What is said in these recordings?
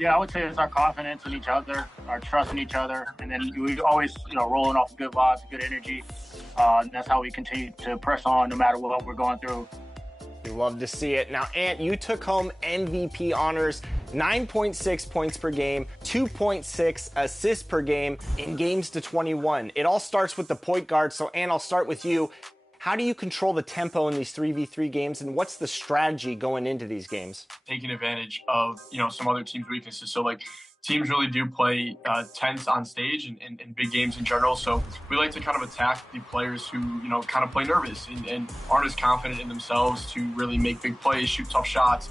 Yeah, I would say it's our confidence in each other, our trust in each other, and then we always, rolling off good vibes, good energy. And that's how we continue to press on no matter what we're going through. We love to see it. Now, Ant, you took home MVP honors, 9.6 points per game, 2.6 assists per game in games to 21. It all starts with the point guard. So, Ant, I'll start with you. How do you control the tempo in these 3v3 games, and what's the strategy going into these games? Taking advantage of, some other teams' weaknesses. So, teams really do play tense on stage and big games in general. So we like to kind of attack the players who, kind of play nervous and aren't as confident in themselves to really make big plays, shoot tough shots,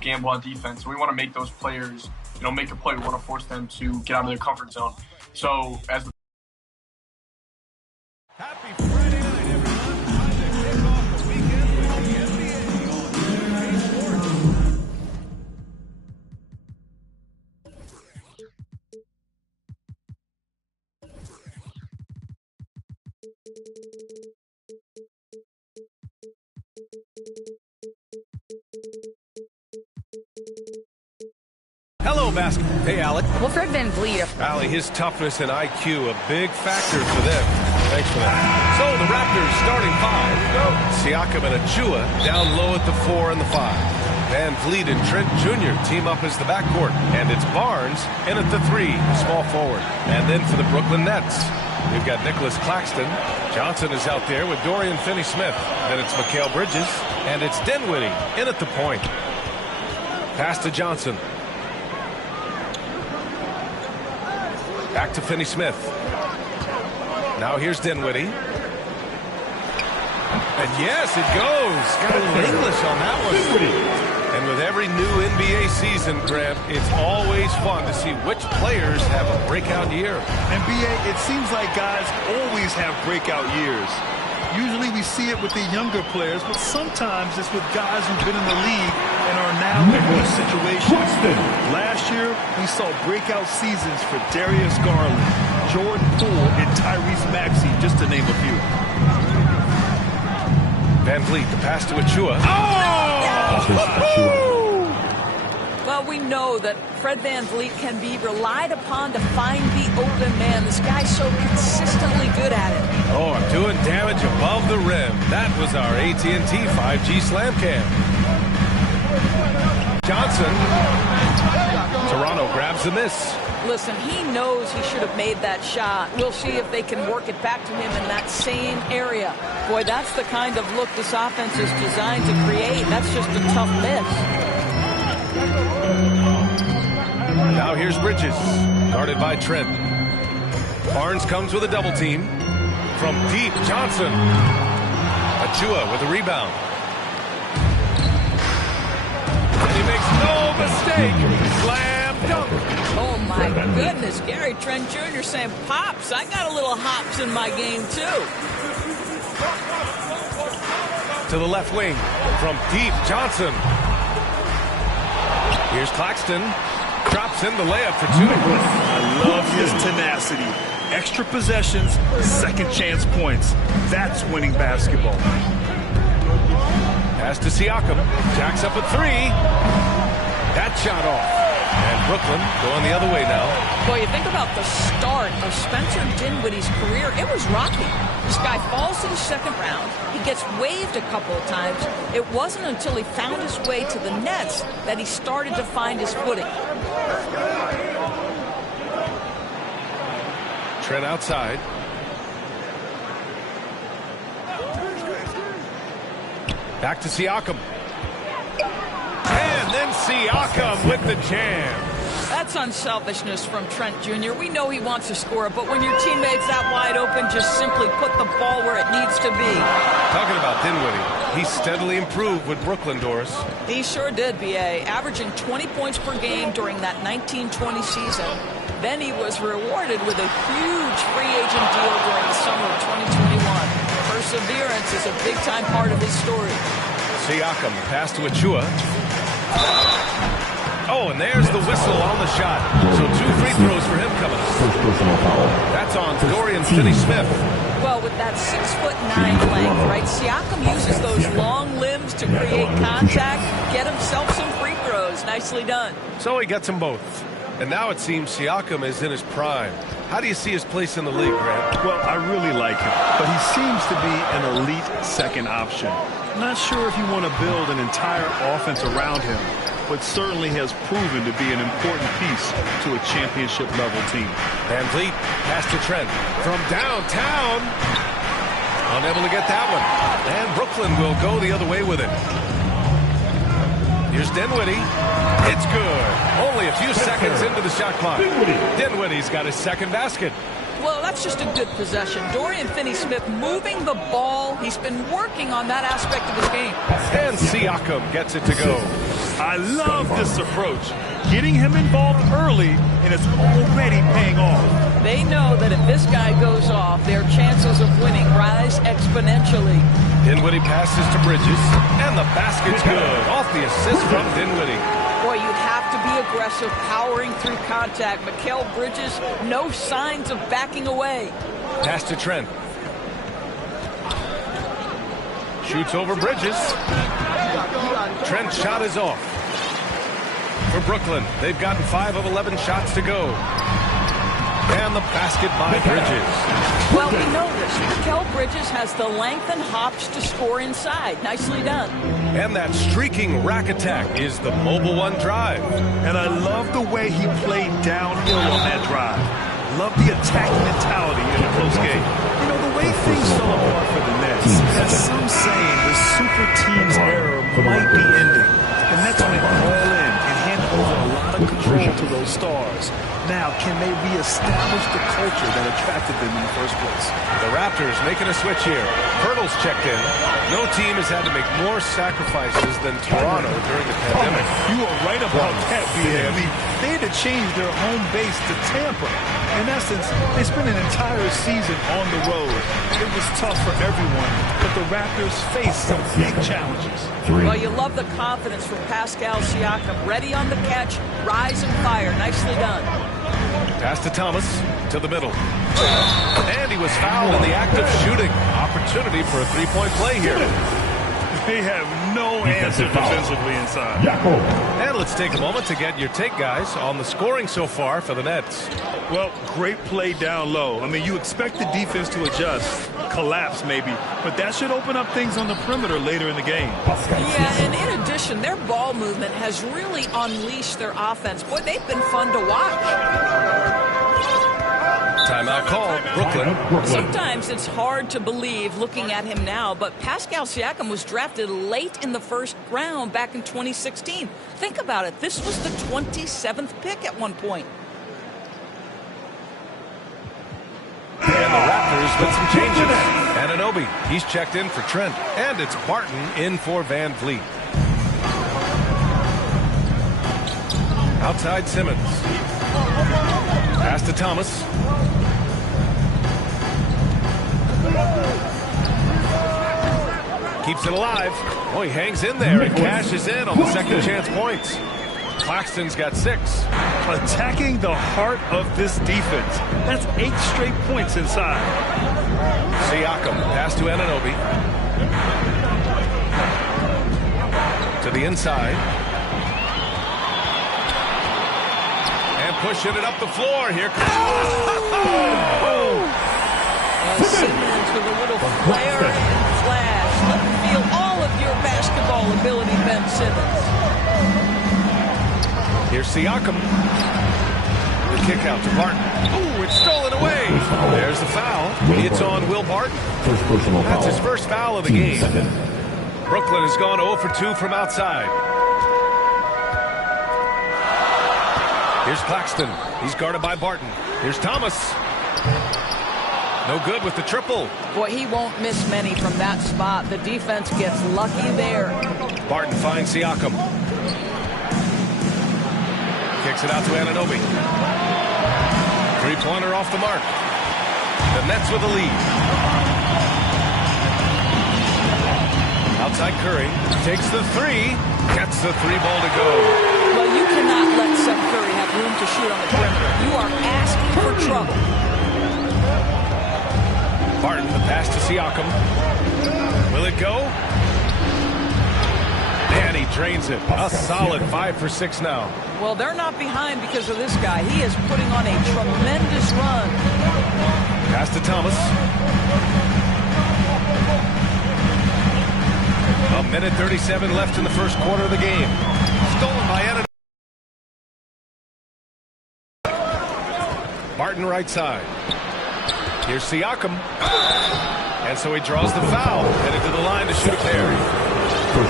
gamble on defense. So we want to make those players, make a play. We want to force them to get out of their comfort zone. So as the Happy Friday night, everyone. Time to kick off the weekend with the NBA on NBA Sports. Hello, basketball. Hey, Alec. Well, Fred VanVleet. Allie, his toughness and IQ, a big factor for them. Thanks for that. So, the Raptors starting five. Siakam and Achua down low at the 4 and the 5. VanVleet and Trent Jr. team up as the backcourt. And it's Barnes in at the 3, small forward. And then for the Brooklyn Nets, we've got Nicholas Claxton. Johnson is out there with Dorian Finney-Smith. Then it's Mikal Bridges. And it's Dinwiddie in at the point. Pass to Johnson. Back to Finney-Smith. Now here's Dinwiddie. And yes, it goes. Got a little English on that one. And with every new NBA season, Grant, it's always fun to see which players have a breakout year. NBA, it seems like guys always have breakout years. Usually we see it with the younger players, but sometimes it's with guys who've been in the league and are now in these situations. Last year, we saw breakout seasons for Darius Garland, Jordan Poole, and Tyrese Maxey, just to name a few. VanVleet, the pass to Achua. Oh! Well, we know that Fred VanVleet can be relied upon to find the open man. This guy's so consistently good at it. Oh, I'm doing damage above the rim. That was our AT&T 5G Slam Cam. Johnson. Toronto grabs the miss. Listen, he knows he should have made that shot. We'll see if they can work it back to him in that same area. Boy, that's the kind of look this offense is designed to create. That's just a tough miss. Now here's Bridges, guarded by Trent. Barnes comes with a double team. From deep, Johnson. Achua with a rebound. And he makes no mistake. Slam dunk. Oh, my goodness. Gary Trent Jr. saying, Pops, I got a little hops in my game, too. To the left wing. From deep, Johnson. Here's Claxton. Drops in the layup for 2. I love his tenacity. Extra possessions, second chance points. That's winning basketball. Pass to Siakam. Jacks up a 3. That shot off. And Brooklyn going the other way now. Boy, you think about the start of Spencer Dinwiddie's career. It was rocky. This guy falls to the second round. He gets waived a couple of times. It wasn't until he found his way to the Nets that he started to find his footing. Trent outside. Back to Siakam. And then Siakam with the jam. That's unselfishness from Trent Jr. We know he wants to score, but when your teammate's that wide open, just simply put the ball where it needs to be. Talking about Dinwiddie, he steadily improved with Brooklyn, Doris. He sure did, B.A., averaging 20 points per game during that 1920 season. Then he was rewarded with a huge free agent deal during the summer of 2021. Perseverance is a big-time part of his story. Siakam, pass to Achua. Oh, and there's the whistle on the shot. So 2 free throws for him coming up. That's on Dorian Finney-Smith. Well, with that 6'9" length, right? Siakam uses those long limbs to create contact, get himself some free throws. Nicely done. So he gets them both. And now it seems Siakam is in his prime. How do you see his place in the league, Grant? Well, I really like him, but he seems to be an elite second option. Not sure if you want to build an entire offense around him, but certainly has proven to be an important piece to a championship-level team. Van Vliet pass to Trent from downtown. Unable to get that one. And Brooklyn will go the other way with it. Here's Dinwiddie. It's good. Only a few seconds into the shot clock. Dinwiddie's got his second basket. Well, that's just a good possession. Dorian Finney-Smith moving the ball. He's been working on that aspect of his game. And Siakam gets it to go. I love this approach. Getting him involved early, and it's already paying off. They know that if this guy goes off, their chances of winning rise exponentially. Dinwiddie passes to Bridges, and the basket's good. Off the assist from Dinwiddie. Boy, you have to be aggressive, powering through contact. Mikal Bridges, no signs of backing away. Pass to Trent. Shoots over Bridges. Trent's shot is off. For Brooklyn, they've gotten 5 of 11 shots to go. And the basket by Bridges. Well, we know this. Mikal Bridges has the length and hops to score inside. Nicely done. And that streaking rack attack is the Mobile One drive. And I love the way he played downhill on that drive. Love the attacking mentality in a close game. You know, the way things fell apart for the Nets has some saying the super team's era might be ending. The Nets went all in and handed over a lot of control to those stars. Now, can they reestablish the culture that attracted them in the first place? The Raptors making a switch here. Hurdle's checked in. No team has had to make more sacrifices than Toronto during the pandemic. You are right about that, B.A. I mean, they had to change their home base to Tampa. In essence, they spent an entire season on the road. It was tough for everyone, but the Raptors faced some big challenges. Well, you love the confidence from Pascal Siakam. Ready on the catch, rise and fire. Nicely done. Pass to Thomas, to the middle. And he was fouled in the act of shooting. Opportunity for a three-point play here. They have no answer defensively inside. And let's take a moment to get your take, guys, on the scoring so far for the Nets. Well, great play down low. I mean, you expect the defense to adjust, collapse maybe, but that should open up things on the perimeter later in the game. Yeah, and in addition, their ball movement has really unleashed their offense. Boy, they've been fun to watch. Timeout called, Brooklyn. Sometimes it's hard to believe looking at him now, but Pascal Siakam was drafted late in the first round back in 2016. Think about it. This was the 27th pick at one point. And the Raptors with some changes. Anunoby, he's checked in for Trent. And it's Barton in for Van Vliet. Outside Simmons. Pass to Thomas. Keeps it alive. Oh, he hangs in there and cashes in on the second chance points. Claxton's got 6. Attacking the heart of this defense. That's 8 straight points inside. Siakam, pass to Anunoby. To the inside. And pushing it up the floor. Here comes... And Simmons with a little flare and flash. Let me feel all of your basketball ability, Ben Simmons. Here's Siakam. The kick out to Barton. Ooh, it's stolen away. There's the foul. It's on Will Barton. That's his first foul of the game. Brooklyn has gone 0 for 2 from outside. Here's Claxton. He's guarded by Barton. Here's Thomas. No good with the triple. Boy, he won't miss many from that spot. The defense gets lucky there. Barton finds Siakam. Kicks it out to Anunoby. Three-pointer off the mark. The Nets with the lead. Outside Curry. Takes the 3. Gets the 3-ball to go. Well, you cannot let Seth Curry have room to shoot on the perimeter. You are asking for trouble. Barton, the pass to Siakam. Will it go? And he drains it. A solid 5 for 6 now. Well, they're not behind because of this guy. He is putting on a tremendous run. Pass to Thomas. A minute 37 left in the first quarter of the game. Stolen by Anunoby. Barton right side. Here's Siakam. And so he draws the foul. Headed to the line to shoot a pair. And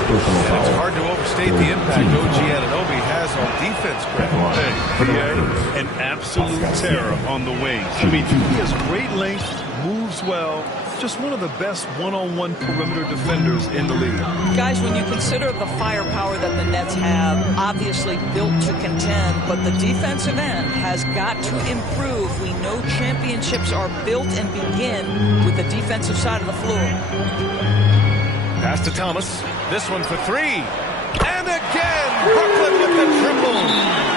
it's hard to overstate the impact OG Anunoby has on defense, Greg. Hey, an absolute terror on the wing. I mean, he has great length, moves well, just one of the best one-on-one perimeter defenders in the league. Guys, when you consider the firepower that the Nets have, obviously built to contend, but the defensive end has got to improve. We know championships are built and begin with the defensive side of the floor. Pass to Thomas. This one for 3. And again, Brooklyn with the triple.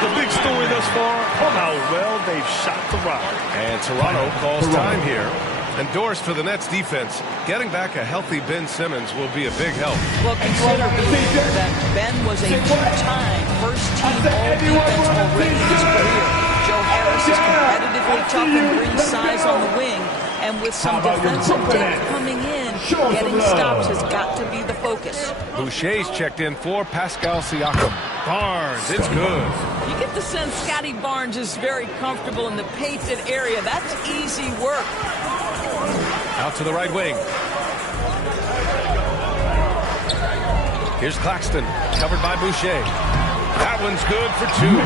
The big story thus far, how well they've shot the rock. And Toronto calls time here. Endorsed for the Nets defense. Getting back a healthy Ben Simmons will be a big help. Well, consider that Ben was a two-time first-team all-defense already in his career. Joe Harris is competitively tough and brings size on the wing. And with some defensive depth coming in, getting stops has got to be the focus. Boucher's checked in for Pascal Siakam. Barnes, it's good. You get the sense Scotty Barnes is very comfortable in the painted area. That's easy work. Out to the right wing. Here's Claxton, covered by Boucher. That one's good for 2.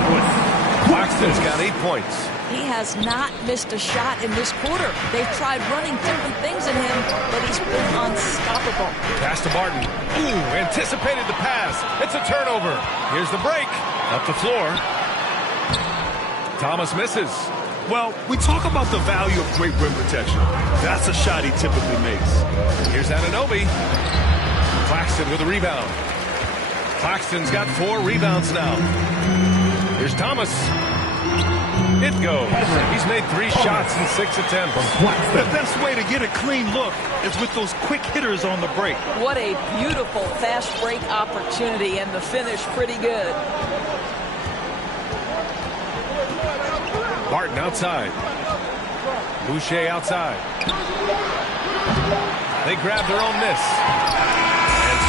Claxton's got 8 points. He has not missed a shot in this quarter. They've tried running different things at him, but he's been unstoppable. Pass to Barton. Ooh, anticipated the pass. It's a turnover. Here's the break. Up the floor. Thomas misses. Well, we talk about the value of great rim protection. That's a shot he typically makes. Here's Anunoby. Claxton with a rebound. Claxton's got 4 rebounds now. Here's Thomas. It goes. He's made 3 shots in 6 attempts. The best way to get a clean look is with those quick hitters on the break. What a beautiful fast break opportunity, and the finish pretty good. Barton outside. Boucher outside. They grab their own miss.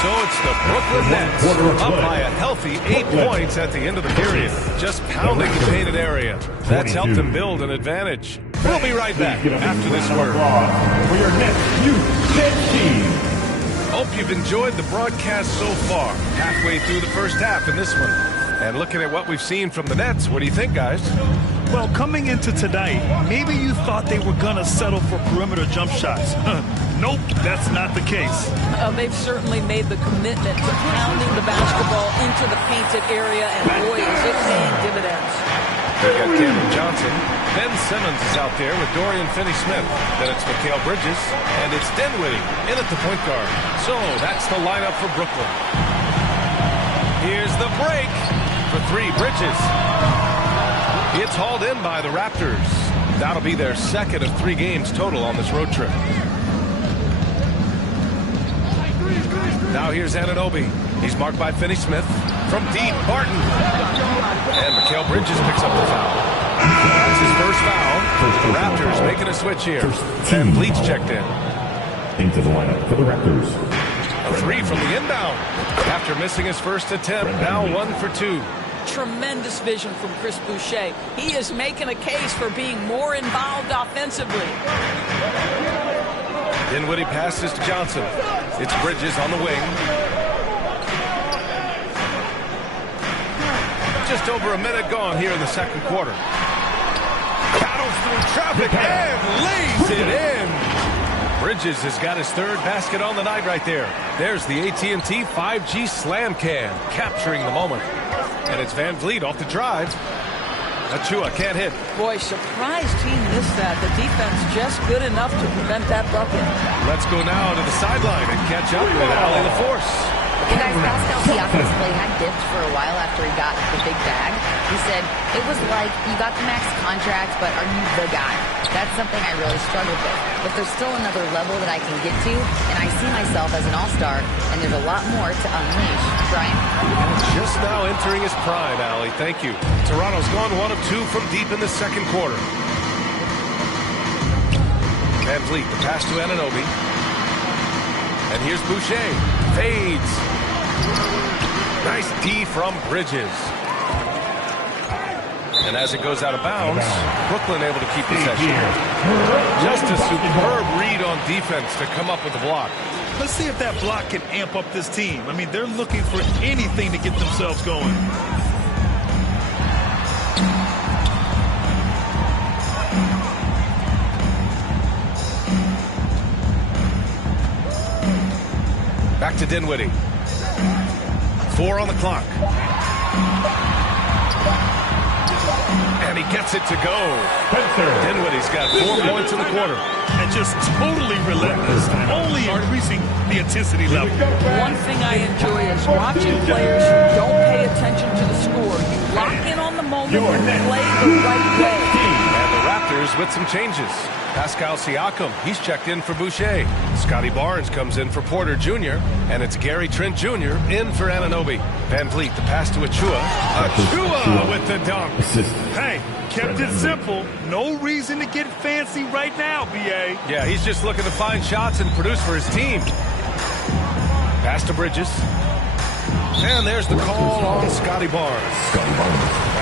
So it's the Brooklyn Nets up by a healthy 8 points at the end of the period. Just pounding the painted area. That's helped them build an advantage. We'll be right back after this word. For your Nets Youth Net Team. Hope you've enjoyed the broadcast so far. Halfway through the first half in this one. And looking at what we've seen from the Nets, what do you think, guys? Well, coming into tonight, maybe you thought they were going to settle for perimeter jump shots. Nope, that's not the case. They've certainly made the commitment to pounding the basketball into the painted area, and boy, is it paying dividends. They've got Cameron Johnson. Ben Simmons is out there with Dorian Finney-Smith. Then it's Mikal Bridges, and it's Dinwiddie in at the point guard. So that's the lineup for Brooklyn. Here's the break for 3, Bridges. It's hauled in by the Raptors. That'll be their 2nd of 3 games total on this road trip. Now here's Anunoby. He's marked by Finney-Smith. From deep, Barton. And Mikal Bridges picks up the foul. That's his first foul. The Raptors making a switch here. Van Vliet's checked in. Into the lineup for the Raptors. A 3 from the inbound. After missing his first attempt, now 1 for 2. Tremendous vision from Chris Boucher. He is making a case for being more involved offensively. Dinwiddie passes to Johnson. It's Bridges on the wing. Just over a minute gone here in the second quarter. Battles through traffic and lays it in. Bridges has got his 3rd basket on the night right there. There's the AT&T 5G Slam Can, capturing the moment. And it's Van Vliet off the drive. Achua can't hit. Boy, surprised he missed that. The defense just good enough to prevent that bucket. Let's go now to the sideline and catch up with Allie LaForce. Well, guys, Pascal Siakam's play had dipped for a while after he got the big bag. He said, it was like, you got the max contract, but are you the guy? That's something I really struggled with. But there's still another level that I can get to, and I see myself as an all-star, and there's a lot more to unleash. Brian? Just now entering his prime, Allie. Thank you. Toronto's gone 1 of 2 from deep in the second quarter. Van Vliet, the pass to Anunoby. And here's Boucher. Fades. Nice D from Bridges. And as it goes out of bounds, Brooklyn able to keep possession. Just a superb read on defense to come up with the block. Let's see if that block can amp up this team. I mean, they're looking for anything to get themselves going. Back to Dinwiddie. 4 on the clock. And he gets it to go. Dinwiddie's got 4 points in the quarter. And just totally relentless, only increasing the intensity level. One thing I enjoy is watching players who don't pay attention to the score. You lock in on the moment and play the right way. And the Raptors with some changes. Pascal Siakam, he's checked in for Boucher. Scotty Barnes comes in for Porter Jr. And it's Gary Trent Jr. in for Anunoby. Van Vliet, the pass to Achua. Achua with the dunk. Hey, kept it simple. No reason to get fancy right now, B.A. Yeah, he's just looking to find shots and produce for his team. Pass to Bridges. And there's the call on Scotty Barnes.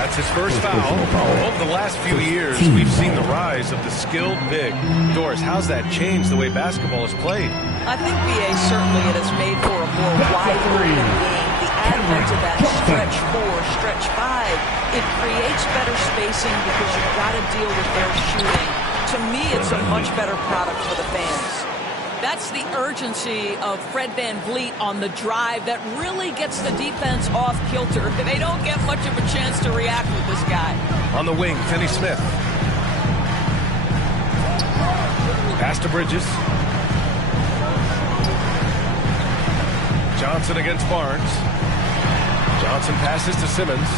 That's his first foul. Over the last few years, we've seen the rise of the skilled big. Doris, how's that changed the way basketball is played? I think, B.A., certainly it has made for a more wide-open game. The advent of that stretch 4, stretch 5, it creates better spacing because you've got to deal with their shooting. To me, it's a much better product for the fans. That's the urgency of Fred Van Vliet on the drive that really gets the defense off kilter. They don't get much of a chance to react with this guy. On the wing, Finney-Smith. Pass to Bridges. Johnson against Barnes. Johnson passes to Simmons.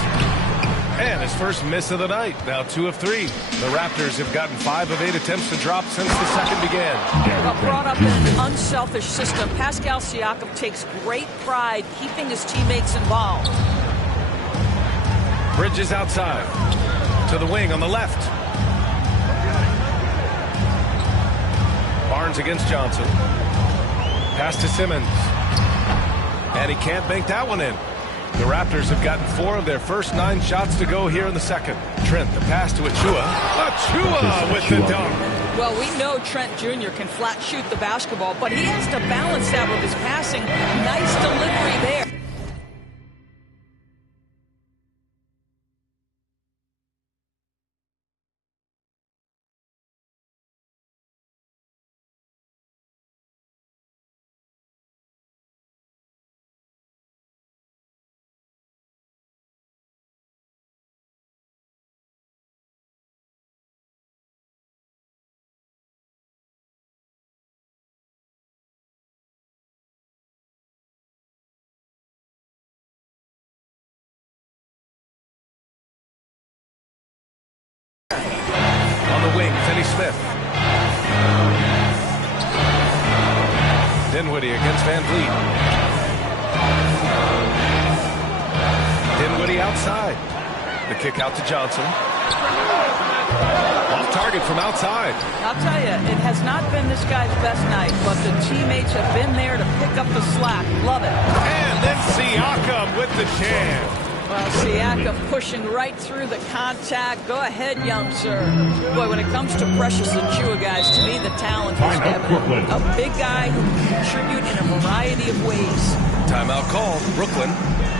And his first miss of the night. Now 2 of 3. The Raptors have gotten 5 of 8 attempts to drop since the second began. Well, brought up in an unselfish system, Pascal Siakam takes great pride keeping his teammates involved. Bridges outside. To the wing on the left. Barnes against Johnson. Pass to Simmons. And he can't bank that one in. The Raptors have gotten 4 of their first 9 shots to go here in the second. Trent, the pass to Achua. Achua with the dunk. Well, we know Trent Jr. can flat shoot the basketball, but he has to balance that with his passing. Nice delivery there. Wing, Finney-Smith. Dinwiddie against Van Vliet. Dinwiddie outside. The kick out to Johnson. Off target from outside. I'll tell you, it has not been this guy's best night, but the teammates have been there to pick up the slack. Love it. And then Siakam with the jam. Well, Siakam pushing right through the contact. Go ahead, young sir. Boy, when it comes to Precious Achua, guys, to me the talent is evident. A big guy who can contribute in a variety of ways. Timeout called, Brooklyn.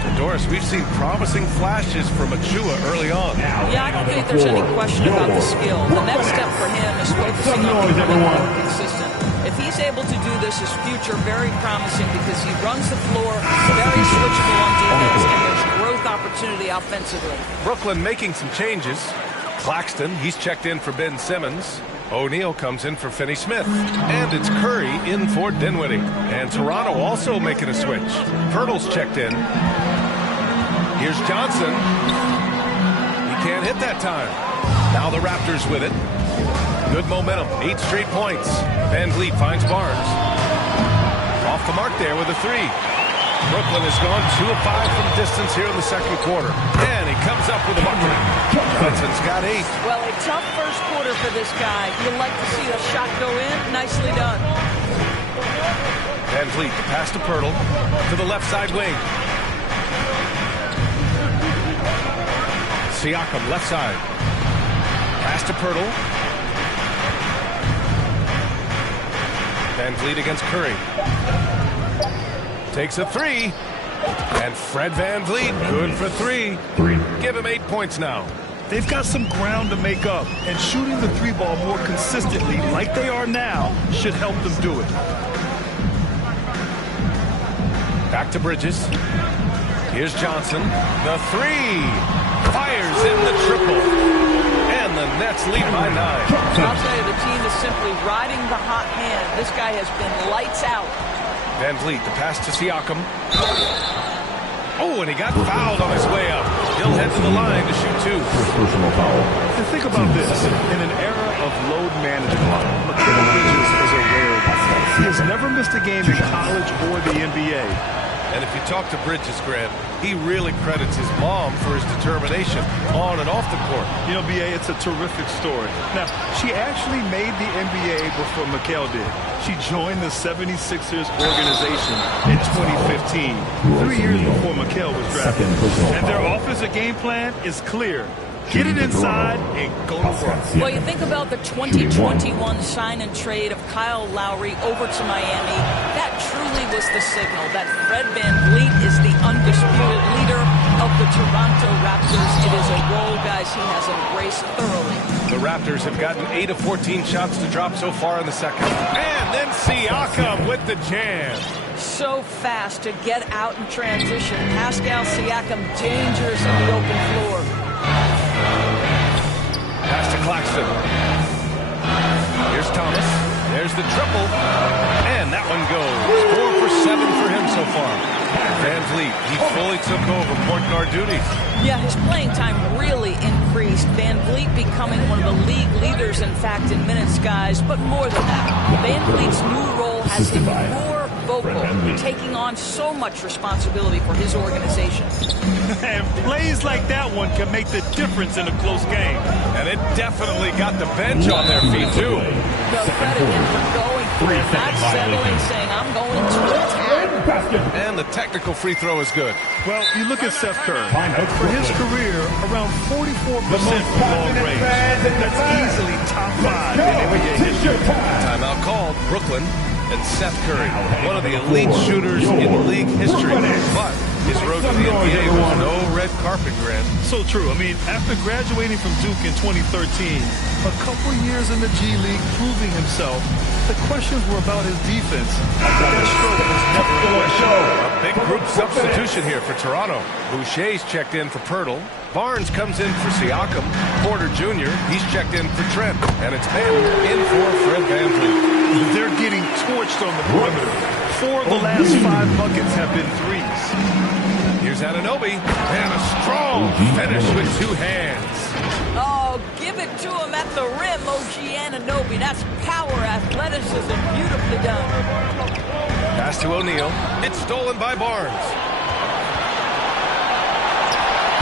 And Doris, we've seen promising flashes from Achua early on. Yeah, I don't think there's any question about the skill. The next step for him is focusing on becoming more consistent. If he's able to do this, his future very promising because he runs the floor, very switchable on defense, and there's growth opportunity offensively. Brooklyn making some changes. Claxton, he's checked in for Ben Simmons. O'Neal comes in for Finney Smith. And it's Curry in for Dinwiddie. And Toronto also making a switch. Pirtle's checked in. Here's Johnson. He can't hit that time. Now the Raptors with it. Good momentum. 8 straight points. Van Vliet finds Barnes. Off the mark there with a 3. Brooklyn has gone 2 of 5 from distance here in the second quarter. And he comes up with a bucket. Johnson's got 8. Well, a tough first quarter for this guy. You'll like to see a shot go in. Nicely done. Van Vliet, the pass to Pirtle. To the left side wing. Siakam, left side. Pass to Pirtle. Van Vliet against Curry. Takes a 3. And Fred Van Vliet, good for 3. Give him 8 points now. They've got some ground to make up, and shooting the 3-ball more consistently, like they are now, should help them do it. Back to Bridges. Here's Johnson. The 3. Fires in the triple. And the Nets lead by 9. I'll tell you, the team is simply riding the hot hand. This guy has been lights out. Van Vliet, the pass to Siakam. Oh, and he got fouled on his way up. He'll head to the line to shoot 2. Personal foul. And think about this. In an era of load management, Mikal Bridges is a rarity. He has never missed a game in college or the NBA. And if you talk to Bridges, Grant, he really credits his mom for his determination on and off the court. You know, B.A., it's a terrific story. Now, she actually made the NBA before Mikal did. She joined the 76ers organization in 2015, 3 years before Mikal was drafted. And their offensive game plan is clear. Get it inside and go to work. Well, you think about the 2021 sign and trade of Kyle Lowry over to Miami. That truly was the signal that Fred Van Vliet is the undisputed leader of the Toronto Raptors. It is a role, guys, he has embraced thoroughly. The Raptors have gotten 8 of 14 shots to drop so far in the second. And then Siakam with the jam. So fast to get out in transition. Pascal Siakam dangerous in the open floor. Pass to Claxton. Here's Thomas. There's the triple. And that one goes. 4 for 7 for him so far. Van Vliet, he fully took over point guard duties. Yeah, his playing time really increased. Van Vliet becoming one of the league leaders, in fact, in minutes, guys. But more than that, Van Vliet's new role has him more vocal, taking on so much responsibility for his organization. And plays like that one can make the difference in a close game. And it definitely got the bench on their feet, too. No credit him for going for it, not settling, saying, I'm going to attack. And the technical free throw is good. Well, you look at Seth Curry. For his career, around 44% from long range. That's easily top 5 in NBA history. Timeout called. Brooklyn and Seth Curry, one of the elite shooters in league history. But his road to the NBA was no red carpet, Grant. So true. I mean, after graduating from Duke in 2013, a couple years in the G League proving himself, the questions were about his defense. That stroke was never a question. A big group substitution here for Toronto. Boucher's checked in for Pirtle. Barnes comes in for Siakam. Porter Jr., he's checked in for Trent. And it's Ben in for Fred Van Vliet. They're getting torched on the perimeter. 4 of the last 5 buckets have been threes. Here's Anunoby. And a strong finish with 2 hands. Oh, give it to him at the rim, OG Anunoby. That's power, athleticism, beautifully done. Pass to O'Neal. It's stolen by Barnes.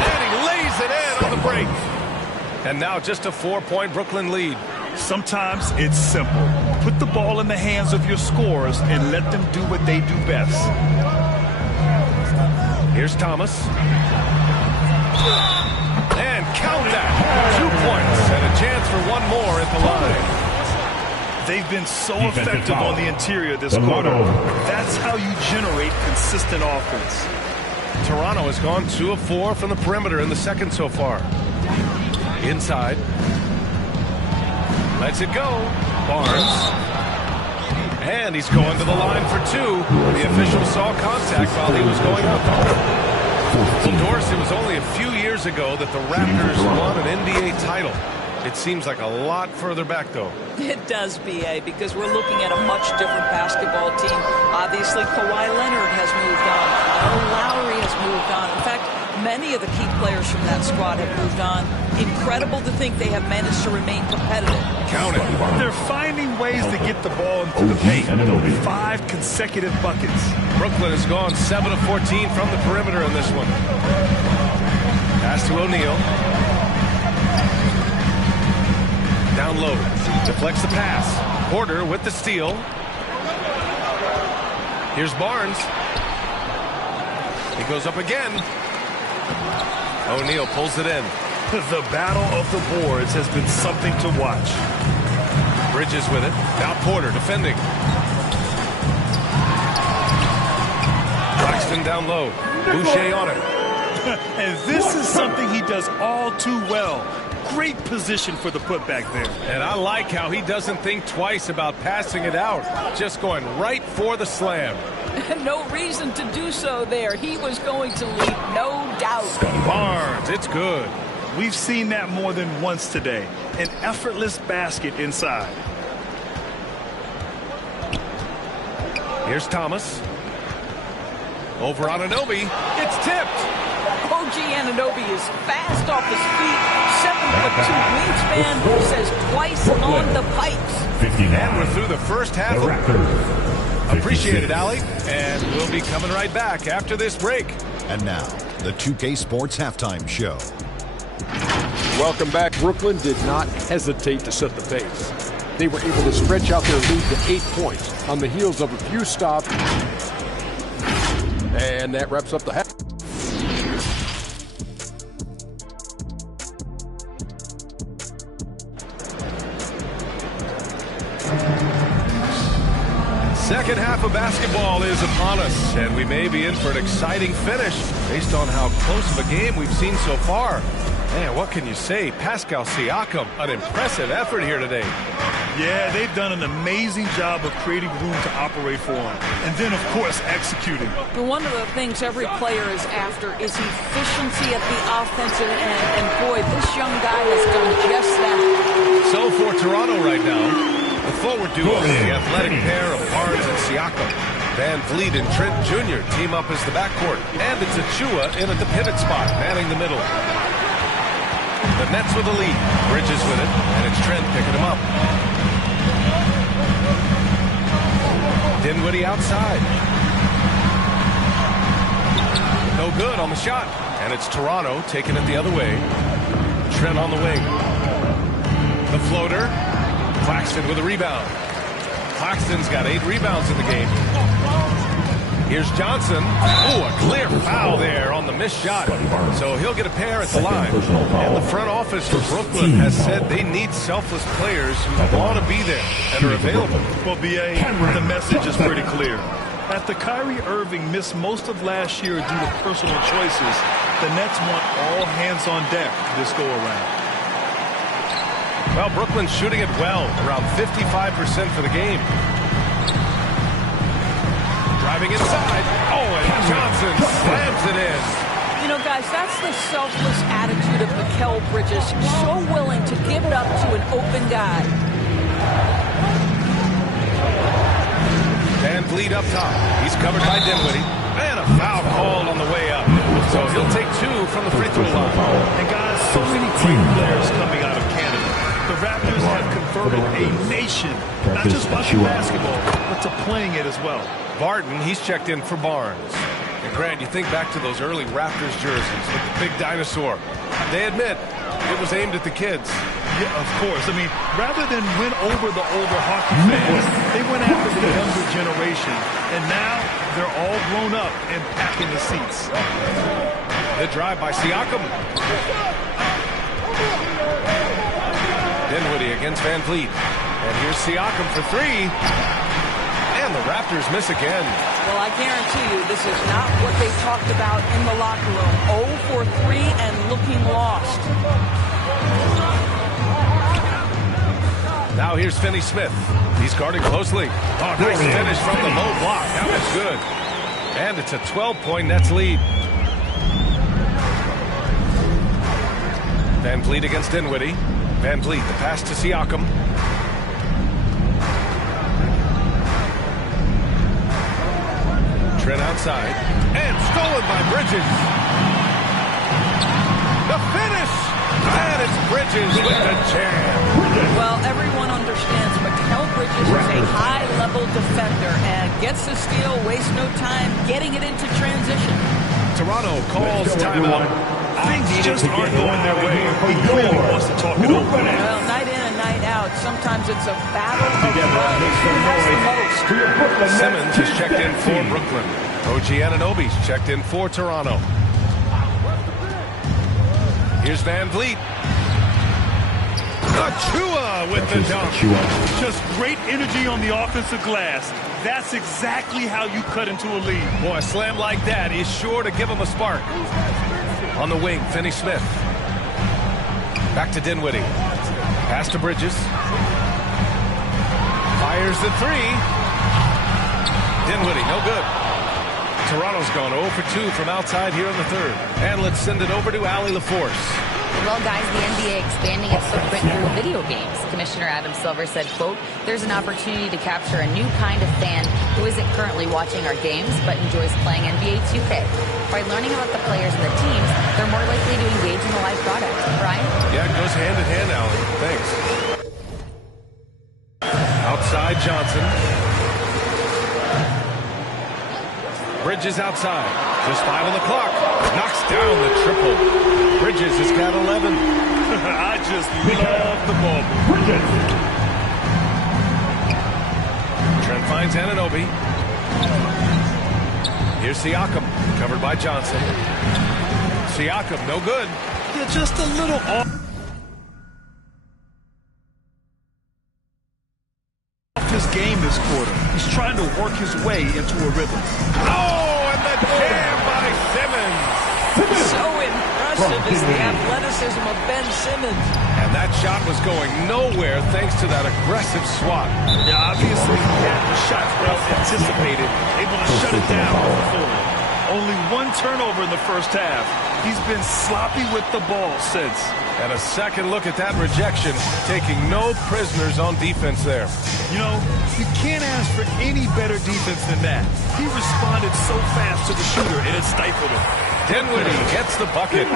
And he lays it in on the break. And now just a 4-point Brooklyn lead. Sometimes it's simple. Put the ball in the hands of your scorers and let them do what they do best. Here's Thomas. And count that. 2 points and a chance for one more at the line. They've been so effective on the interior this quarter. That's how you generate consistent offense. Toronto has gone 2 of 4 from the perimeter in the second so far. Inside. Lets it go. Barnes. And he's going to the line for 2. The official saw contact while he was going up. Well, Doris, it was only a few years ago that the Raptors won an NBA title. It seems like a lot further back, though. It does, B.A., because we're looking at a much different basketball team. Obviously, Kawhi Leonard has moved on. Lowry has moved on. In fact, many of the key players from that squad have moved on. Incredible to think they have managed to remain competitive. Count it. They're finding ways to get the ball into the paint. 5 consecutive buckets. Brooklyn has gone 7 of 14 from the perimeter in this one. Pass to O'Neal. Down low. Deflects the pass. Porter with the steal. Here's Barnes. He goes up again. O'Neal pulls it in. The battle of the boards has been something to watch. Bridges with it. Now Porter defending. Braxton down low. Boucher on it. And this is something he does all too well. Great position for the putback there. And I like how he doesn't think twice about passing it out. Just going right for the slam. No reason to do so there. He was going to lead, no doubt. Barnes, it's good. We've seen that more than once today. An effortless basket inside. Here's Thomas. Over Anunoby. It's tipped. OG Anunoby is fast off his feet. 7'2" wingspan, says twice on the pipes. And we're through the first half. Appreciate it, Allie. And we'll be coming right back after this break. And now, the 2K Sports Halftime Show. Welcome back. Brooklyn did not hesitate to set the pace. They were able to stretch out their lead to 8 points on the heels of a few stops. And that wraps up the half. Second half of basketball is upon us, and we may be in for an exciting finish based on how close of a game we've seen so far. Man, what can you say? Pascal Siakam, an impressive effort here today. Yeah, they've done an amazing job of creating room to operate for him. And then, of course, executing. One of the things every player is after is efficiency at the offensive end. And boy, this young guy has done just that. So for Toronto right now, the forward duo, the athletic pair of Barnes and Siakam. Van Vliet and Trent Jr. team up as the backcourt. And it's Achua in at the pivot spot, manning the middle. The Nets with the lead. Bridges with it, and it's Trent picking him up. Dinwiddie outside. No good on the shot. And it's Toronto taking it the other way. Trent on the wing. The floater. Claxton with a rebound. Claxton's got 8 rebounds in the game. Here's Johnson. Oh, a clear foul there on the missed shot. So he'll get a pair at the line. And the front office for Brooklyn has said they need selfless players who want to be there and are available. Well, B.A., the message is pretty clear. After Kyrie Irving missed most of last year due to personal choices, the Nets want all hands on deck this go-around. Well, Brooklyn's shooting it well, around 55% for the game. Driving inside. Oh, and Johnson slams it in. You know, guys, that's the selfless attitude of Mikal Bridges. So willing to give it up to an open guy. Van Vliet up top. He's covered by Dinwiddie. And a foul called on the way up. So he'll take 2 from the free throw line. And guys, so many great players coming out of Canada. The Raptors have converted a nation, not just watching basketball, but to playing it as well. Barton, he's checked in for Barnes. And Grant, you think back to those early Raptors jerseys with the big dinosaur. They admit it was aimed at the kids. Yeah, of course. I mean, rather than win over the older hockey fans, they went after the younger generation. And now they're all grown up and packing the seats. The drive by Siakam. Dinwiddie against Van Vliet. And here's Siakam for 3. And the Raptors miss again. Well, I guarantee you this is not what they talked about in the locker room. 0 for 3 and looking lost. Now here's Finney-Smith. He's guarding closely. Oh, nice finish from the low block. That was good. And it's a 12-point Nets lead. Van Vliet against Dinwiddie. Van Vliet, the pass to Siakam. Trent outside. And stolen by Bridges. The finish! And it's Bridges with the jam. Well, everyone understands Mikal Bridges is a high-level defender and gets the steal, wastes no time getting it into transition. Toronto calls timeout. Things just aren't going their way. He clearly wants to talk it over. Well, night in and night out, sometimes it's a battle of runs. Who has the most? Simmons is checked in for Brooklyn. OG Anunoby's checked in for Toronto. Here's Van Vliet. Achua with the dunk. Just great energy on the offensive glass. That's exactly how you cut into a lead. Boy, a slam like that is sure to give him a spark. On the wing, Finney-Smith. Back to Dinwiddie. Pass to Bridges. Fires the three. Dinwiddie, no good. Toronto's gone 0 for 2 from outside here in the third. And let's send it over to Allie LaForce. Well, guys, the NBA expanding its footprint through video games. Commissioner Adam Silver said, quote, there's an opportunity to capture a new kind of fan who isn't currently watching our games but enjoys playing NBA 2K. By learning about the players and the teams, they're more likely to engage in the live product. Brian? Yeah, it goes hand in hand, Allie. Thanks. Outside Johnson. Bridges outside. Just 5 on the clock. Knocks down the triple. Bridges has got 11. I just love the ball. Trent finds Anunoby. Here's Siakam. Covered by Johnson. Siakam, no good. Yeah, just a little off his game this quarter. He's trying to work his way into a rhythm. Oh, and the jam by Simmons. So impressive is the athleticism of Ben Simmons. And that shot was going nowhere thanks to that aggressive swat. Yeah, obviously he had the shots well anticipated, able to shut it down with the full. Only 1 turnover in the first half. He's been sloppy with the ball since. And a second look at that rejection, taking no prisoners on defense there. You know, you can't ask for any better defense than that. He responded so fast to the shooter, and it stifled him. Dinwiddie gets the bucket.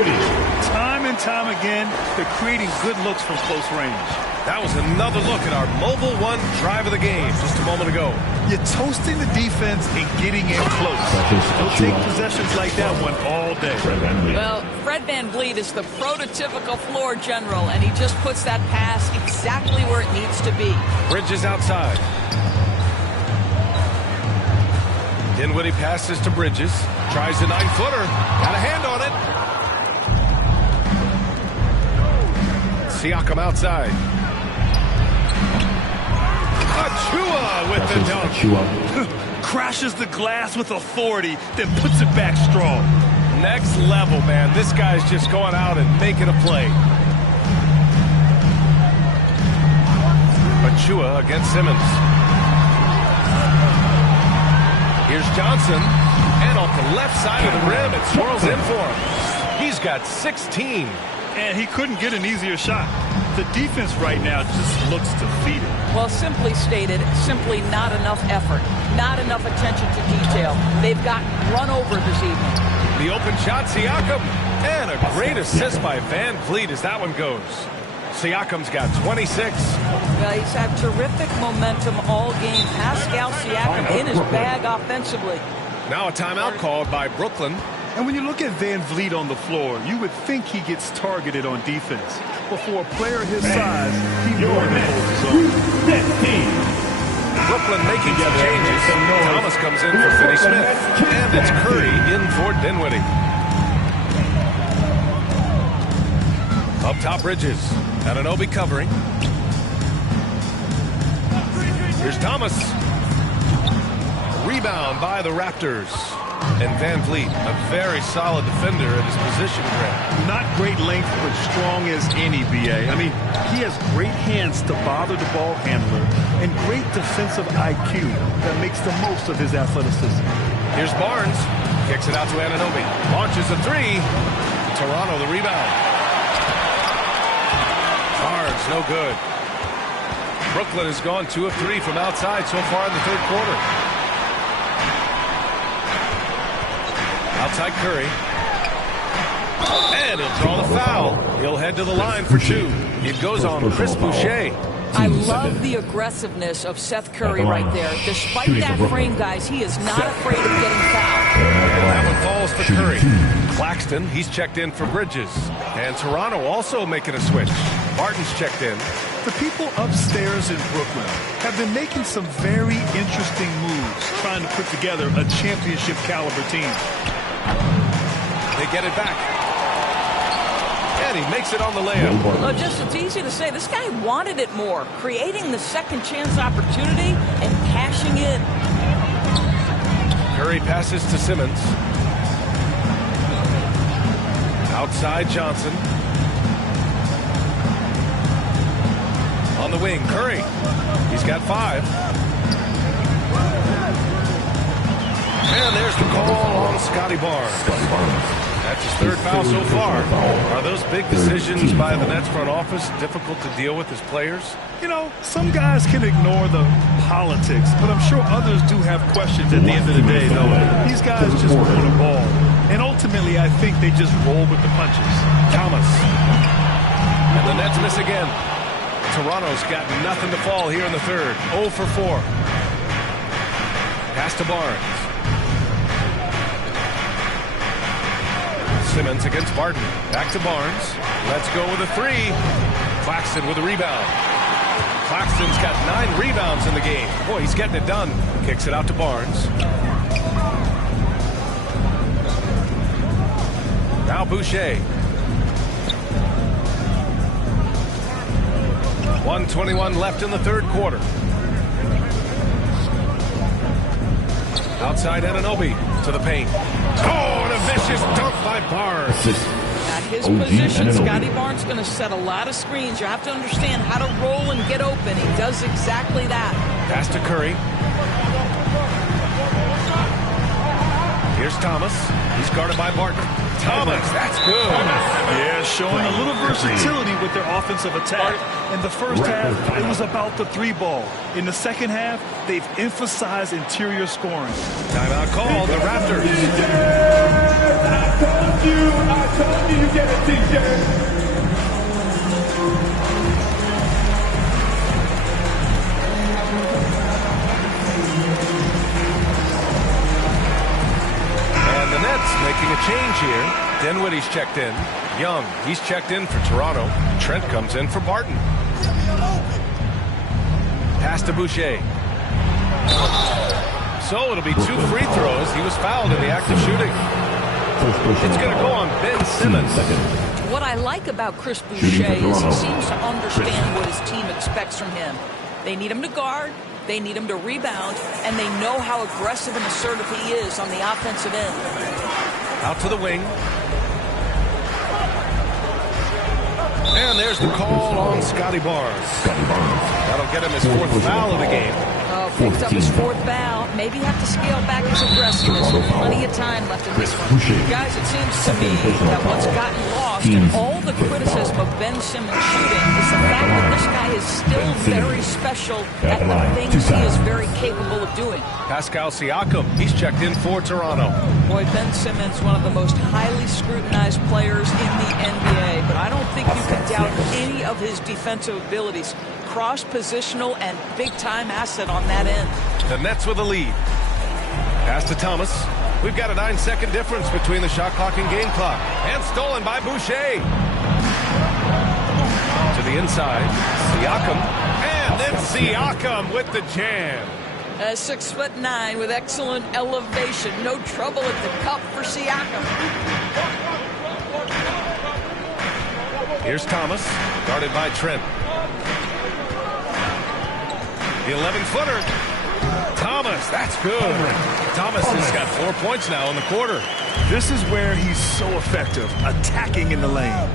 Time and time again, they're creating good looks from close range. That was another look at our Mobile One drive of the game just a moment ago. You're toasting the defense and getting in close. They'll take possessions like that one all day. Well, Fred VanVleet is the prototypical floor general, and he just puts that pass exactly where it needs to be. Bridges outside. Dinwiddie passes to Bridges. Tries the 9-footer. Got a hand on it. Siakam outside. Achua with the dunk. Crashes the glass with authority, then puts it back strong. Next level, man. This guy's just going out and making a play. Achua against Simmons. Here's Johnson. And off the left side of the rim, it swirls in for him. He's got 16. And he couldn't get an easier shot. The defense right now just looks defeated. Well, simply stated, simply not enough effort, not enough attention to detail. They've gotten run over this evening. The open shot, Siakam. And a great assist by Van Vliet as that one goes. Siakam's got 26. Well, he's had terrific momentum all game. Pascal Siakam in his bag offensively. Now a timeout called by Brooklyn. And when you look at Van Vliet on the floor, you would think he gets targeted on defense. But for a player his size, he more than holds his own. Brooklyn making some changes. Thomas comes in for Finney-Smith. And it's Curry in for Dinwiddie. Up top, Bridges. Anunoby covering. Here's Thomas. Rebound by the Raptors. And Van Vliet, a very solid defender at his position. Not great length, but strong as any, B.A. I mean, he has great hands to bother the ball handler and great defensive IQ that makes the most of his athleticism. Here's Barnes. Kicks it out to Anunoby. Launches a three. Toronto the rebound. is no good. Brooklyn has gone 2 of 3 from outside so far in the third quarter. Outside Curry. And he'll draw the foul. He'll head to the line for 2. It goes on Chris Boucher. I love the aggressiveness of Seth Curry right there. Despite that frame, guys, he is not afraid of getting fouled. And that one falls for Curry. Claxton, he's checked in for Bridges. And Toronto also making a switch. Barton's checked in. The people upstairs in Brooklyn have been making some very interesting moves, trying to put together a championship caliber team. They get it back. And he makes it on the layup. Well, just it's easy to say. This guy wanted it more, creating the second chance opportunity and cashing in. Curry passes to Simmons. Outside Johnson. On the wing, Curry. He's got 5. And there's the call on Scotty Barnes. That's his 3rd foul so far. Are those big decisions by the Nets front office difficult to deal with as players? You know, some guys can ignore the politics, but I'm sure others do have questions at the end of the day, though. These guys just want a ball. And ultimately, I think they just roll with the punches. Thomas. And the Nets miss again. Toronto's got nothing to fall here in the third. 0 for 4. Pass to Barnes. Simmons against Barton. Back to Barnes. Let's go with a 3. Claxton with a rebound. Claxton's got 9 rebounds in the game. Boy, he's getting it done. Kicks it out to Barnes. Now Boucher. 1:21 left in the third quarter. Outside Anunoby to the paint. Oh, and a vicious dunk by Barnes. At his position, Scotty Barnes going to set a lot of screens. You have to understand how to roll and get open. He does exactly that. Pass to Curry. Here's Thomas. He's guarded by Barton. Thomas, that's good. Yeah, showing a little versatility with their offensive attack. In the first half, it was about the 3 ball. In the second half, they've emphasized interior scoring. Timeout called, the Raptors. I told you get it, TJ. And the Nets making a change here. Dinwiddie's checked in. Young, he's checked in for Toronto. Trent comes in for Barton. Pass to Boucher. So it'll be 2 free throws. He was fouled in the act of shooting. It's going to go on Ben Simmons. What I like about Chris Boucher is he seems to understand what his team expects from him. They need him to guard, they need him to rebound, and they know how aggressive and assertive he is on the offensive end. Out to the wing. And there's the call on Scotty Barnes. That'll get him his 4th foul of the game. Oh, picked up his 4th foul. Maybe have to scale back his aggressiveness. Plenty of time left in this one. Guys, it seems to me that what's gotten lost in all the criticism of Ben Simmons shooting is the fact that this guy is still very special at the things he is very capable of doing. Pascal Siakam, he's checked in for Toronto. Boy, Ben Simmons, one of the most highly scrutinized players in the NBA, but I don't think you can doubt any of his defensive abilities. Cross-positional and big-time asset on that end. The Nets with a lead. Pass to Thomas. We've got a 9-second difference between the shot clock and game clock. And stolen by Boucher. To the inside. Siakam. And then Siakam with the jam. 6'9" with excellent elevation. No trouble at the cup for Siakam. Here's Thomas. Guarded by Trent. The 11-footer. Thomas, that's good. Thomas has got 4 points now in the quarter. This is where he's so effective, attacking in the lane.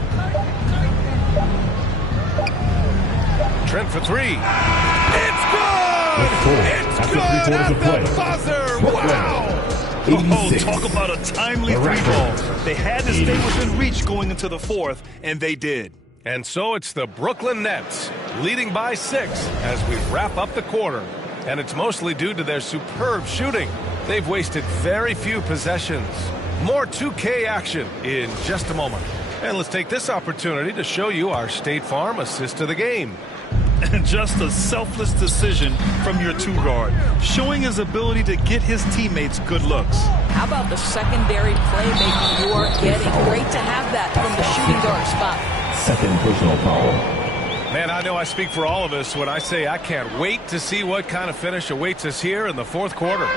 Trent for 3. It's good! It's good at the buzzer! Wow! Oh, talk about a timely 3 ball. They had to stay within reach going into the 4th, and they did. And so it's the Brooklyn Nets leading by 6 as we wrap up the quarter. And it's mostly due to their superb shooting. They've wasted very few possessions. More 2K action in just a moment. And let's take this opportunity to show you our State Farm assist of the game. And just a selfless decision from your two-guard, showing his ability to get his teammates good looks. How about the secondary playmaking you are getting? Great to have that from the shooting guard spot. Second personal foul. Man, I know I speak for all of us when I say I can't wait to see what kind of finish awaits us here in the fourth quarter.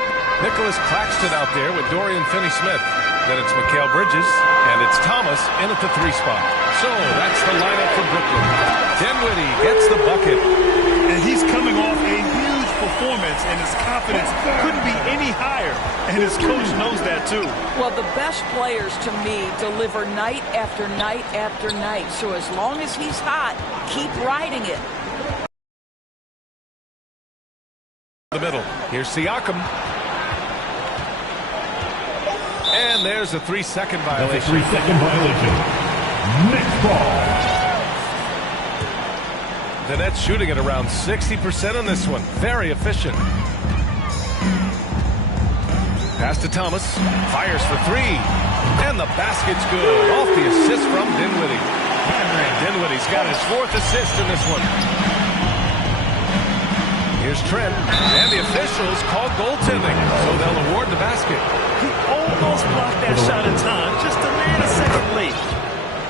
Nicholas Claxton out there with Dorian Finney-Smith. Then it's Mikal Bridges, and it's Thomas in at the 3 spot. So that's the lineup for Brooklyn. Dinwiddie gets the bucket. And he's coming off a huge performance, and his confidence couldn't be any higher. And his coach knows that, too. Well, the best players, to me, deliver night after night after night. So as long as he's hot, keep riding it. The middle. Here's Siakam. And there's a 3-second violation. That's a 3-second violation. Next ball. The Nets shooting at around 60% on this one. Very efficient. Pass to Thomas. Fires for 3. And the basket's good. Off the assist from Dinwiddie. Dinwiddie's got his 4th assist in this one. Here's Trent. And the officials called goaltending, so they'll award the basket. He almost blocked that shot in time, just a man a second late.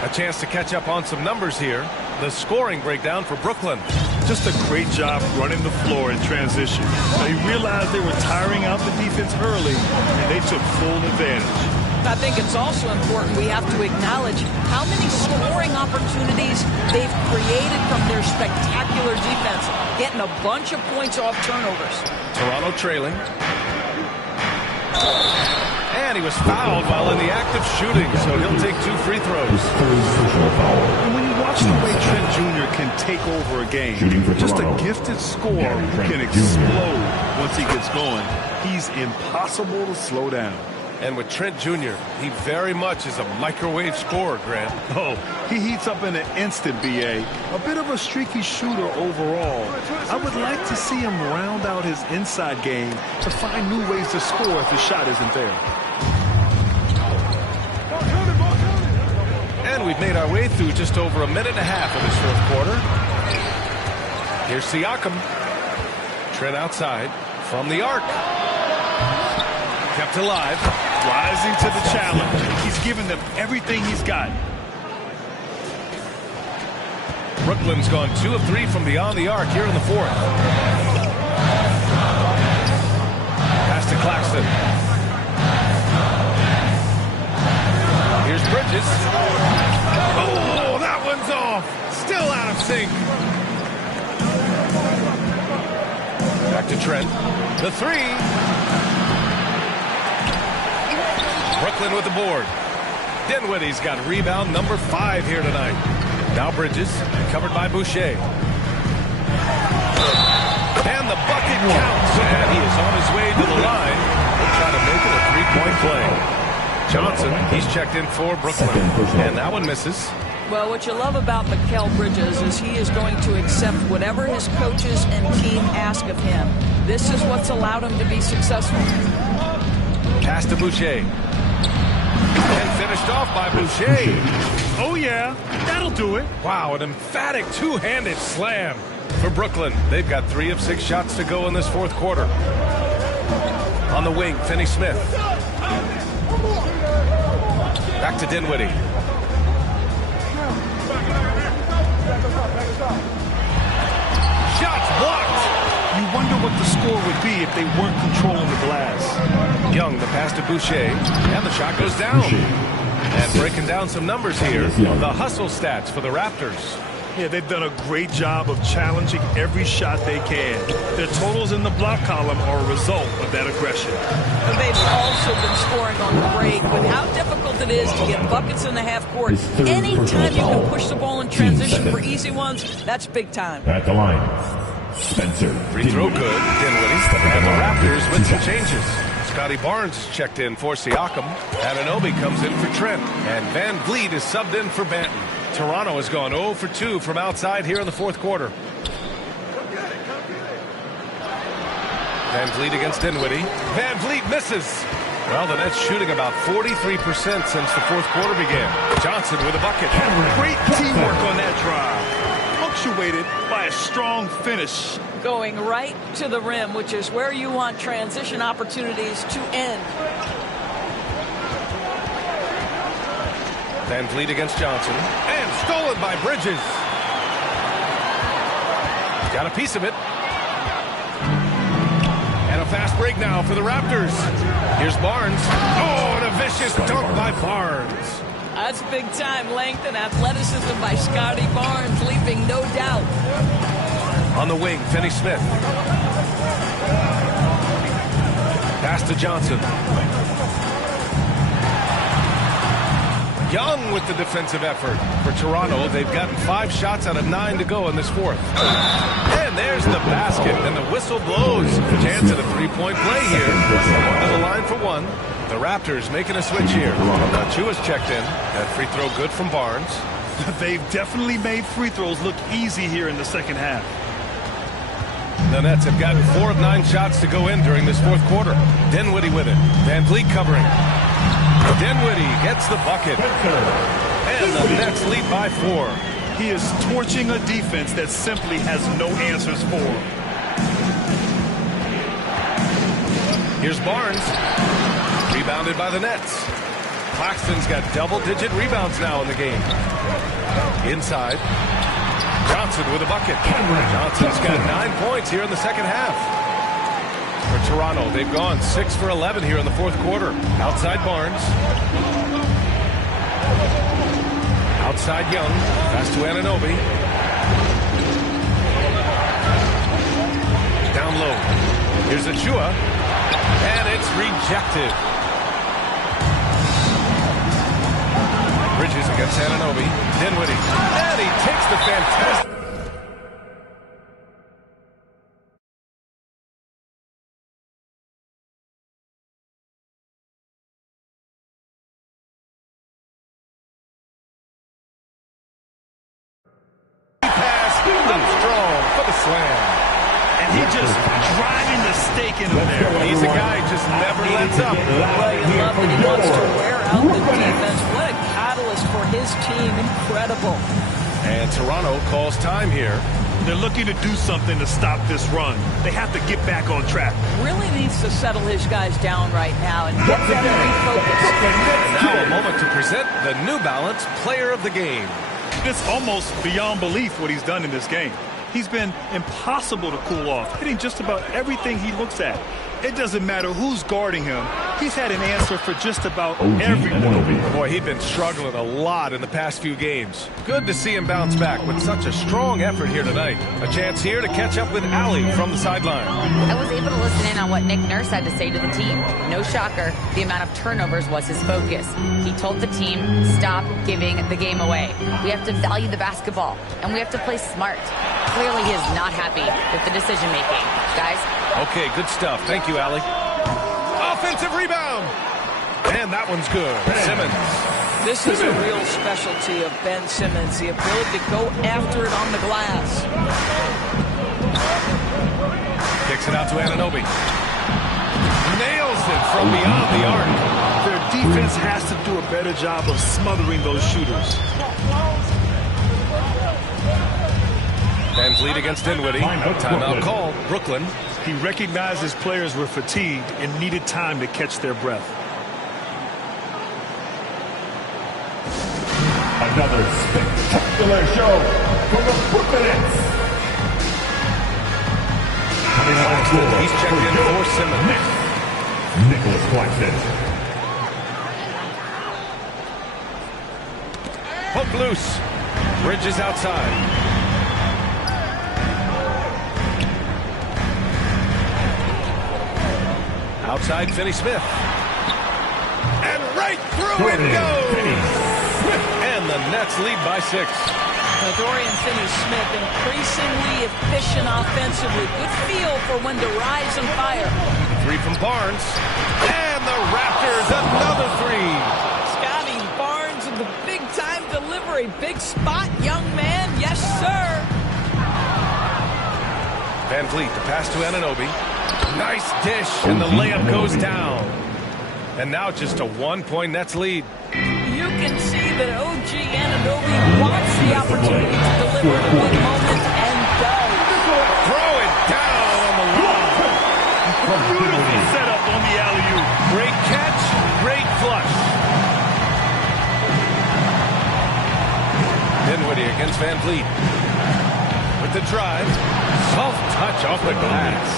A chance to catch up on some numbers here. The scoring breakdown for Brooklyn. Just a great job running the floor in transition. They realized they were tiring out the defense early, and they took full advantage. I think it's also important we have to acknowledge how many scoring opportunities they've created from their spectacular defense, getting a bunch of points off turnovers. Toronto trailing. And he was fouled while in the act of shooting, so he'll take 2 free throws. And when you watch the way Trent Jr. can take over a game, just a gifted scorer who can explode once he gets going. He's impossible to slow down. And with Trent Jr., he very much is a microwave scorer, Grant. Oh, he heats up in an instant, B.A. A bit of a streaky shooter overall. I would like to see him round out his inside game to find new ways to score if the shot isn't there. And we've made our way through just over a minute and a half of this fourth quarter. Here's Siakam. Trent outside from the arc. Kept alive. Rising to the challenge. He's given them everything he's got. Brooklyn's gone 2 of 3 from beyond the arc here in the fourth. Pass to Claxton. Here's Bridges. Oh, that one's off. Still out of sync. Back to Trent. The 3. Brooklyn with the board. Dinwiddie's got rebound number 5 here tonight. Now Bridges, covered by Boucher. And the bucket counts. And he is on his way to the line. He'll try to make it a 3-point play. Johnson, he's checked in for Brooklyn. And that one misses. Well, what you love about Mikal Bridges is he is going to accept whatever his coaches and team ask of him. This is what's allowed him to be successful. Pass to Boucher. And finished off by Boucher. Oh, yeah. That'll do it. Wow, an emphatic two-handed slam for Brooklyn. They've got 3 of 6 shots to go in this fourth quarter. On the wing, Finney-Smith. Back to Dinwiddie. Shots blocked. You wonder what the score would be if they weren't controlling the glass. Young, the pass to Boucher, and the shot goes down. And breaking down some numbers here, the hustle stats for the Raptors. Yeah, they've done a great job of challenging every shot they can. Their totals in the block column are a result of that aggression. But they've also been scoring on the break with how difficult it is to get buckets in the half court. Anytime you can push the ball in transition for easy ones, that's big time. At the line, Spencer. Free throw good, Dinwiddie. And the Raptors with some changes. Scotty Barnes is checked in for Siakam. Anunoby comes in for Trent. And Van Vliet is subbed in for Banton. Toronto has gone 0 for 2 from outside here in the fourth quarter. Van Vliet against Dinwiddie. Van Vliet misses. Well, the Nets shooting about 43% since the fourth quarter began. Johnson with a bucket. Great teamwork on that drive. Punctuated by a strong finish. Going right to the rim, which is where you want transition opportunities to end. Van Vliet against Johnson. And stolen by Bridges. Got a piece of it. And a fast break now for the Raptors. Here's Barnes. Oh, and a vicious dunk by Barnes. That's big-time length and athleticism by Scotty Barnes, leaving no doubt. On the wing, Finney Smith. Pass to Johnson. Young with the defensive effort. For Toronto, they've gotten 5 shots out of 9 to go in this fourth. And there's the basket, and the whistle blows. Chance at a three-point play here. To the line for one. The Raptors making a switch here. Now Chua's checked in. That free throw good from Barnes. They've definitely made free throws look easy here in the second half. The Nets have gotten 4 of 9 shots to go in during this fourth quarter. Dinwiddie with it. Van Vliet covering. Dinwiddie gets the bucket. And the Nets lead by 4. He is torching a defense that simply has no answers for him. Here's Barnes. Rebounded by the Nets. Claxton's got double-digit rebounds now in the game. Inside. Johnson with a bucket. Johnson's got 9 points here in the second half. For Toronto, they've gone 6 for 11 here in the fourth quarter. Outside Barnes. Outside Young. Pass to Anunoby. Down low. Here's Achua. And it's rejected. Bridges against Anunoby. Dinwiddie. And he takes the fantastic... He's a guy who just never lets up. Well, you love that he wants to wear out the defense. What a catalyst for his team. Incredible. And Toronto calls time here. They're looking to do something to stop this run. They have to get back on track. Really needs to settle his guys down right now and get them refocused. And now a moment to present the New Balance Player of the Game. It's almost beyond belief what he's done in this game. He's been impossible to cool off, hitting just about everything he looks at. It doesn't matter who's guarding him. He's had an answer for just about everyone. Boy, he's been struggling a lot in the past few games. Good to see him bounce back with such a strong effort here tonight. A chance here to catch up with Allie from the sideline. I was able to listen in on what Nick Nurse had to say to the team. No shocker, the amount of turnovers was his focus. He told the team, stop giving the game away. We have to value the basketball, and we have to play smart. Clearly, he is not happy with the decision-making. Guys? Okay, good stuff. Thank you, Allie. Offensive rebound. And that one's good. Simmons. This is a real specialty of Ben Simmons, the ability to go after it on the glass. Kicks it out to Anunoby. Nails it from beyond the arc. Their defense has to do a better job of smothering those shooters. Van Vliet against Dinwiddie. Timeout called. Brooklyn. He recognized his players were fatigued and needed time to catch their breath. Another spectacular show from the Brooklyn Nets. He's checked in for Simmons. Nicholas Claxton. Hook loose. Bridges outside. Outside, Finney Smith. And right through it goes! And the Nets lead by 6. Dorian Finney-Smith increasingly efficient offensively. Good feel for when to rise and fire. 3 from Barnes. And the Raptors, another 3. Scotty Barnes with the big-time delivery. a big spot, young man. Yes, sir. Van Vliet, the pass to Anunoby. Nice dish, and the layup goes down. And now just a 1-point Nets lead. You can see that OG Anunoby wants the opportunity to deliver in a big moment and does. Throw it down on the line. Beautiful setup on the alley-oop. Great catch, great flush. Dinwiddie against Van Vliet. With the drive. Soft touch off the glass.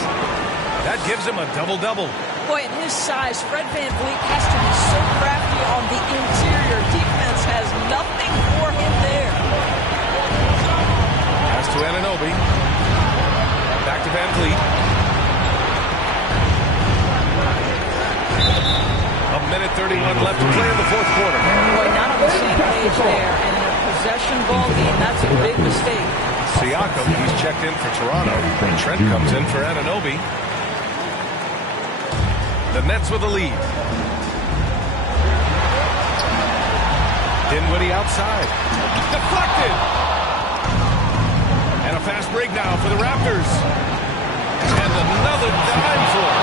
That gives him a double-double. Boy, at his size, Fred Van Vliet has to be so crafty on the interior. Defense has nothing for him there. Pass to Anunoby. Back to Van Vliet. A minute 31 left to play in the fourth quarter. Boy, not on the same page there. And in a possession ball game, that's a big mistake. Siakam, he's checked in for Toronto. Trent comes in for Anunoby. The Nets with the lead. Dinwiddie outside. Deflected. And a fast break now for the Raptors. And another dime for him.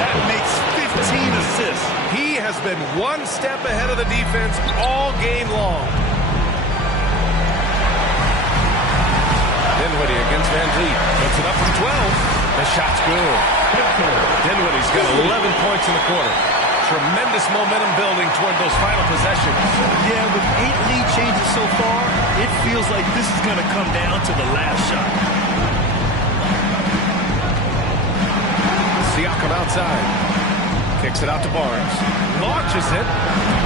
That makes 15 assists. He has been one step ahead of the defense all game long. Dinwiddie against Van Vliet. Puts it up from 12. The shot's good. Dinwiddie's got 11 points in the quarter. Tremendous momentum building toward those final possessions. Yeah, with 8 lead changes so far, it feels like this is going to come down to the last shot. Siakam outside. Kicks it out to Barnes. Launches it.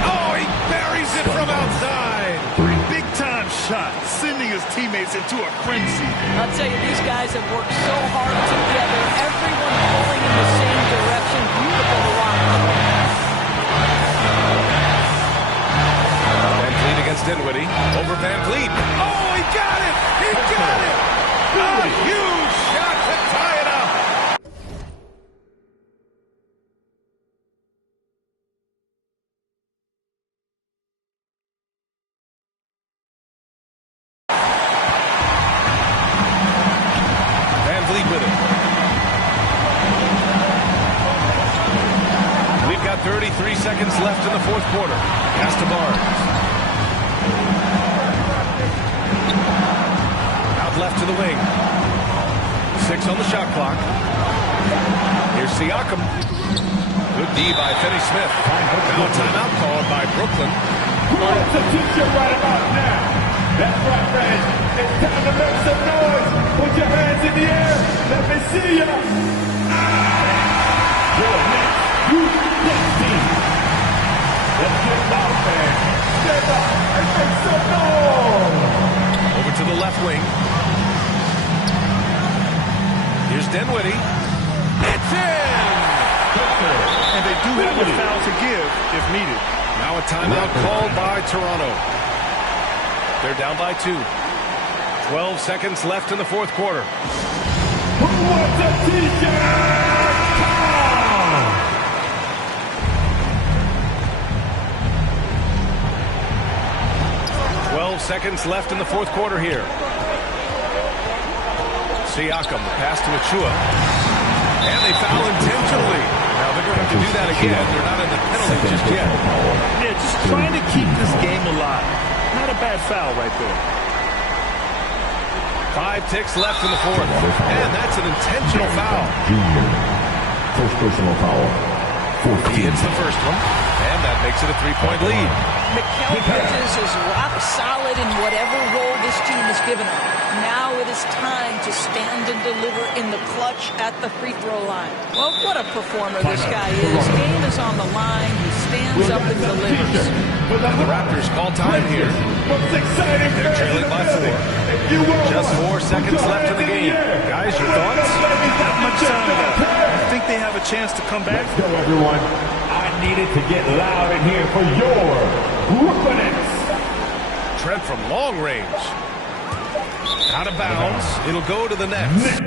Oh, he buries it from outside. Big-time shot, sending his teammates into a frenzy. I'll tell you, these guys have worked so hard together. Everyone pulling in the same direction. Beautiful to watch. Van Vliet against Dinwiddie. Over Van Vliet. Oh, he got it! He got it! A huge shot to tie it up. Van Vliet with it. We've got 33 seconds left in the fourth quarter. Pass to Barnes. Out left to the wing. 6 on the shot clock. Here's Siakam. Good D by Finney-Smith. Now a timeout called by Brooklyn. Let's teach you right about now. That's right, friends. It's time to make some noise. Put your hands in the air. Let me see ya. Your next Youth team. Let's get loud, fans. Step up and make some noise. Over to the left wing. Here's Dinwiddie. It's in! And they do have a foul to give if needed. Now a timeout called by Toronto. They're down by 2. 12 seconds left in the fourth quarter. Who wants a t-shirt? 12 seconds left in the fourth quarter here. Siakam, the pass to Achua. And they foul intentionally. Now they're going to have to do that again. They're not in the penalty just yet. Yeah, just trying to keep this game alive. Not a bad foul right there. 5 ticks left in the fourth. And that's an intentional foul. Junior. First personal foul. He hits the first one. And that makes it a 3-point lead. Mikal Bridges is rock solid in whatever role this team has given him. Now it is time to stand and deliver in the clutch at the free throw line. Well, what a performer this guy is. Game is on the line. He stands up and delivers. The Raptors call time here. They're trailing by 4. Just 4 seconds left in the game. Guys, your thoughts? Not much time left. I think they have a chance to come back. Let's go, everyone. I needed to get loud in here for your Brooklyn Nets. Trent from long range. Out of bounds. It'll go to the Nets.